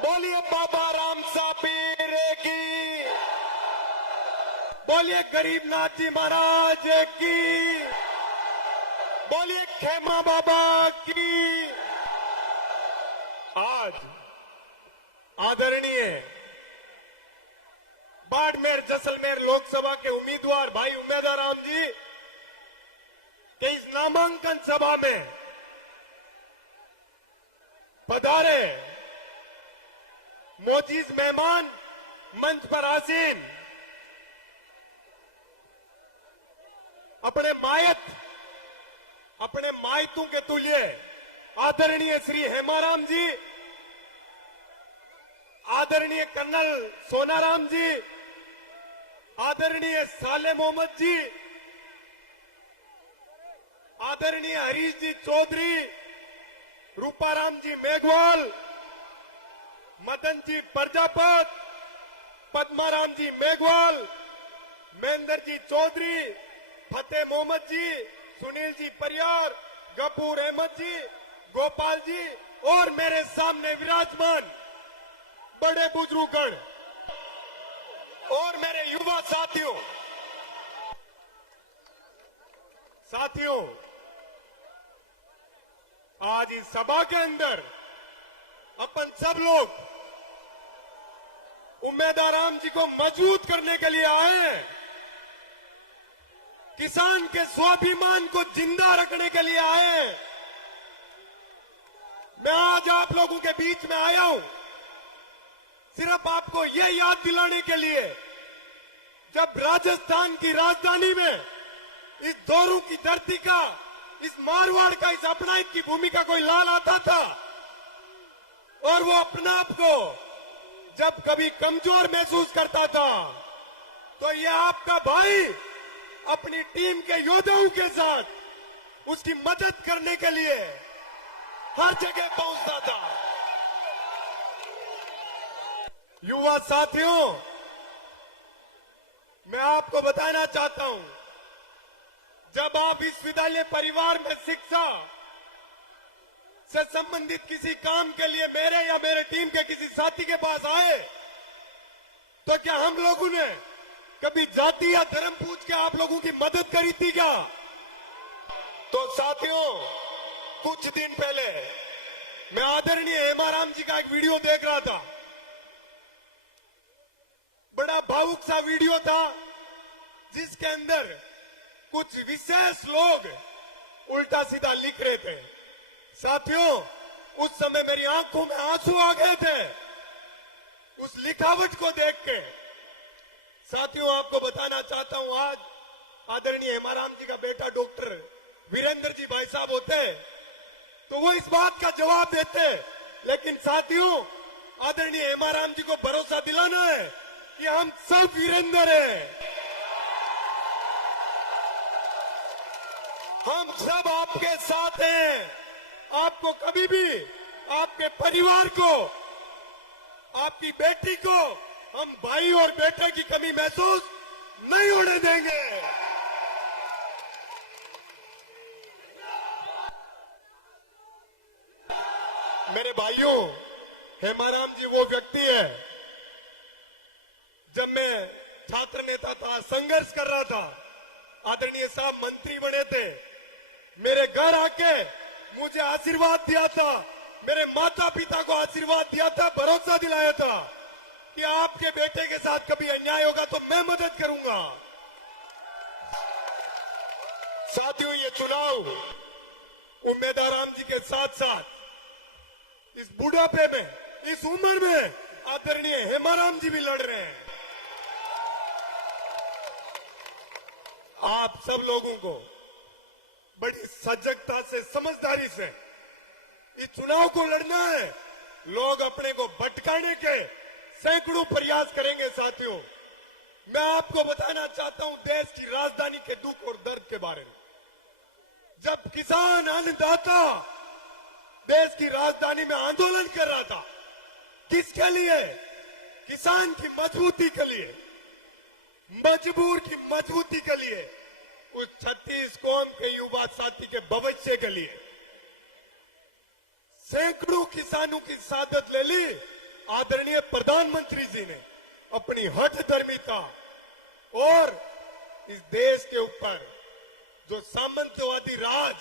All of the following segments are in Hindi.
बोलिए बाबा राम सापीर की, बोलिए गरीबनाथ जी महाराज की, बोलिए खेमा बाबा की। आज आदरणीय बाड़मेर जैसलमेर लोकसभा के उम्मीदवार भाई उम्मेदवार जी के इस नामांकन सभा में पधारे मोजीज मेहमान, मंच पर आसीन अपने मायतों के तुल्य आदरणीय श्री हेमाराम जी, आदरणीय कर्नल सोनाराम जी, आदरणीय साले मोहम्मद जी, आदरणीय हरीश जी चौधरी, रूपाराम जी मेघवाल, मदन जी प्रजापत, पद्माराम जी मेघवाल, महेंद्र जी चौधरी, फतेह मोहम्मद जी, सुनील जी परियार, गफूर अहमद जी, गोपाल जी और मेरे सामने विराजमान बड़े बुजुर्गगण और मेरे युवा साथियों, आज इस सभा के अंदर अपन सब लोग उम्मीदवार राम जी को मजबूत करने के लिए आए हैं, किसान के स्वाभिमान को जिंदा रखने के लिए आए हैं। मैं आज आप लोगों के बीच में आया हूं सिर्फ आपको यह याद दिलाने के लिए, जब राजस्थान की राजधानी में इस दोरू की धरती का, इस मारवाड़ का, इस अपनायत की भूमि का कोई लाल आता था और वो अपने आप को जब कभी कमजोर महसूस करता था, तो ये आपका भाई अपनी टीम के योद्धाओं के साथ उसकी मदद करने के लिए हर जगह पहुंचता था। युवा साथियों, मैं आपको बताना चाहता हूं, जब आप विश्वविद्यालय परिवार में शिक्षा से संबंधित किसी काम के लिए मेरे या मेरे टीम के किसी साथी के पास आए, तो क्या हम लोगों ने कभी जाति या धर्म पूछ के आप लोगों की मदद करी थी क्या? तो साथियों, कुछ दिन पहले मैं आदरणीय हेमाराम जी का एक वीडियो देख रहा था, बड़ा भावुक सा वीडियो था, जिसके अंदर कुछ विशेष लोग उल्टा सीधा लिख रहे थे। साथियों, उस समय मेरी आंखों में आंसू आ गए थे उस लिखावट को देख के। साथियों, आपको बताना चाहता हूं, आज आदरणीय हेमाराम जी का बेटा डॉक्टर वीरेंद्र जी भाई साहब होते तो वो इस बात का जवाब देते, लेकिन साथियों, आदरणीय हेमाराम जी को भरोसा दिलाना है कि हम सब वीरेंद्र हैं, हम सब आपके साथ हैं। आपको कभी भी, आपके परिवार को, आपकी बेटी को हम भाई और बेटे की कमी महसूस नहीं होने देंगे। मेरे भाइयों, हेमाराम जी वो व्यक्ति है, जब मैं छात्र नेता था, संघर्ष कर रहा था, आदरणीय साहब मंत्री बने थे, मेरे घर आके मुझे आशीर्वाद दिया था, मेरे माता पिता को आशीर्वाद दिया था, भरोसा दिलाया था कि आपके बेटे के साथ कभी अन्याय होगा तो मैं मदद करूंगा। साथियों, ये चुनाव उम्मीदवार राम जी के साथ साथ इस बुढ़ापे में, इस उम्र में आदरणीय हेमाराम जी भी लड़ रहे हैं। आप सब लोगों को बड़ी सजगता से, समझदारी से इस चुनाव को लड़ना है। लोग अपने को भटकाने के सैकड़ों प्रयास करेंगे। साथियों, मैं आपको बताना चाहता हूं देश की राजधानी के दुख और दर्द के बारे में। जब किसान, अन्नदाता देश की राजधानी में आंदोलन कर रहा था, किसके लिए? किसान की मजबूती के लिए, मजबूर की मजबूती के लिए, कुछ 36 कौम के युवा साथी के भविष्य के लिए। सैकड़ों किसानों की शहादत ले ली आदरणीय प्रधानमंत्री जी ने अपनी हठधर्मिता और इस देश के ऊपर जो सामंतवादी राज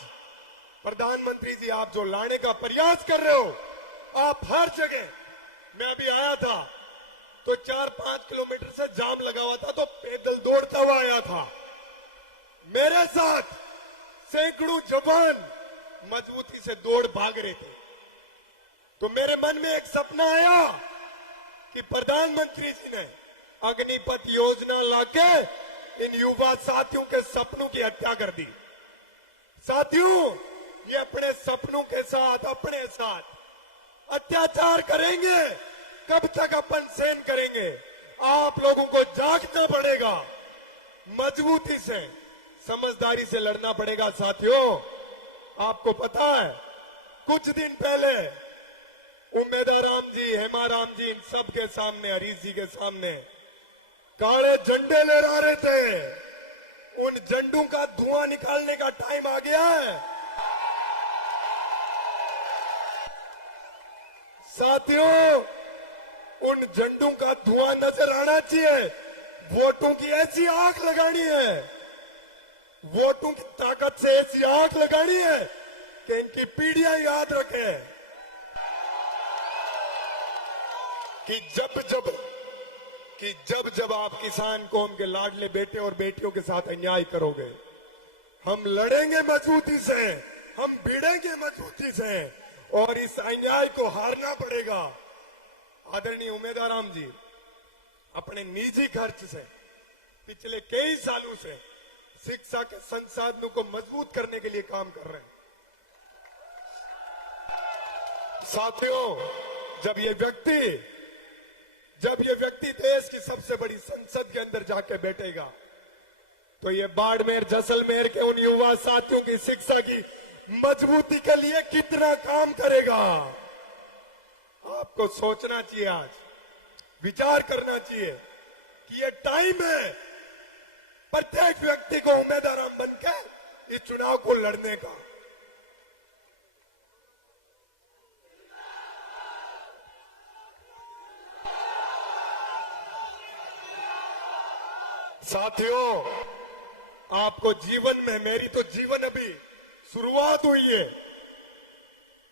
प्रधानमंत्री जी आप जो लाने का प्रयास कर रहे हो, आप हर जगह, मैं अभी आया था तो 4-5 किलोमीटर से जाम लगा हुआ था, तो पैदल दौड़ता हुआ आया था। मेरे साथ सैकड़ों जवान मजबूती से दौड़ भाग रहे थे। तो मेरे मन में एक सपना आया कि प्रधानमंत्री जी ने अग्निपथ योजना लाके इन युवा साथियों के सपनों की हत्या कर दी। साथियों, ये अपने सपनों के साथ, अपने साथ अत्याचार करेंगे, कब तक अपन सहन करेंगे? आप लोगों को जागना पड़ेगा, मजबूती से, समझदारी से लड़ना पड़ेगा। साथियों, आपको पता है कुछ दिन पहले उमेदाराम जी, हेमाराम जी, इन सब के सामने, हरीश जी के सामने काले झंडे लहरा रहे थे। उन झंडों का धुआं निकालने का टाइम आ गया है। साथियों, उन झंडों का धुआं नजर आना चाहिए। वोटों की ऐसी आग लगानी है, वोटों की ताकत से ऐसी आग लगानी है कि इनकी पीढ़ियां याद रखे कि जब जब आप किसान कौम के लाडले बेटे और बेटियों के साथ अन्याय करोगे, हम लड़ेंगे मजबूती से, हम भिड़ेंगे मजबूती से और इस अन्याय को हारना पड़ेगा। आदरणीय उमेदाराम जी अपने निजी खर्च से पिछले कई सालों से शिक्षा के संसाधनों को मजबूत करने के लिए काम कर रहे हैं। साथियों, जब ये व्यक्ति देश की सबसे बड़ी संसद के अंदर जाके बैठेगा, तो ये बाड़मेर, जैसलमेर के उन युवा साथियों की शिक्षा की मजबूती के लिए कितना काम करेगा। आपको सोचना चाहिए, आज विचार करना चाहिए कि ये टाइम है प्रत्येक व्यक्ति को उम्मीदवार बनकर इस चुनाव को लड़ने का। साथियों, आपको जीवन में, मेरी तो जीवन अभी शुरुआत हुई है।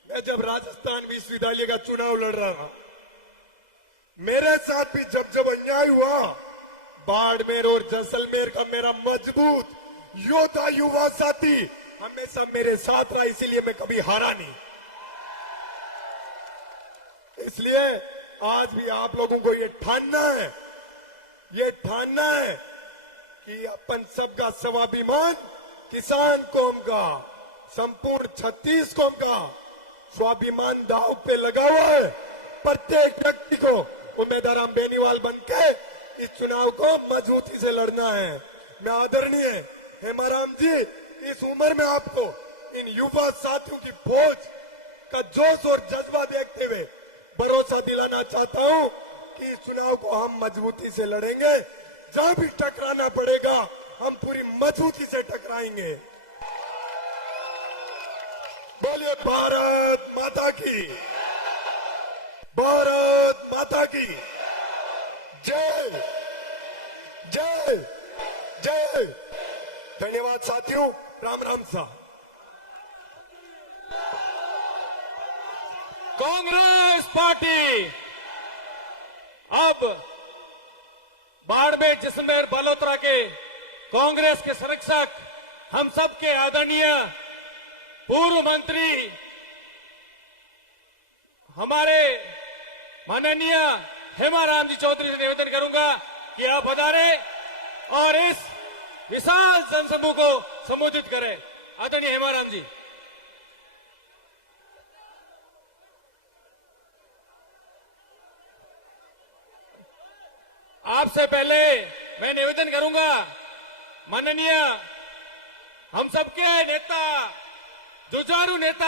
मैं जब राजस्थान विश्वविद्यालय का चुनाव लड़ रहा था, मेरे साथ भी जब अन्याय हुआ, बाड़मेर और जैसलमेर का मेरा मजबूत योद्धा युवा साथी हमेशा मेरे साथ रहा, इसीलिए मैं कभी हारा नहीं। इसलिए आज भी आप लोगों को ये ठानना है कि अपन सबका स्वाभिमान, किसान कौम का, संपूर्ण 36 कौम का स्वाभिमान दांव पे लगा हुआ है। प्रत्येक व्यक्ति को उम्मीदवार बेनीवाल बनके इस चुनाव को मजबूती से लड़ना है। मैं आदरणीय हेमाराम जी, इस उम्र में आपको इन युवा साथियों की फौज का जोश और जज्बा देखते हुए भरोसा दिलाना चाहता हूं कि इस चुनाव को हम मजबूती से लड़ेंगे। जहां भी टकराना पड़ेगा, हम पूरी मजबूती से टकराएंगे। बोलिए भारत माता की, भारत माता की जय, जय जय। धन्यवाद साथियों, राम राम साहब। कांग्रेस पार्टी अब बाड़मेर, जैसलमेर, बालोतरा के कांग्रेस के संरक्षक, हम सबके आदरणीय पूर्व मंत्री, हमारे माननीय हेमाराम जी चौधरी से निवेदन करूंगा कि आप पधारे और इस विशाल जनसमूह को संबोधित करें। आदरणीय हेमाराम जी। आपसे पहले मैं निवेदन करूंगा, माननीय हम सबके नेता, जुझारू नेता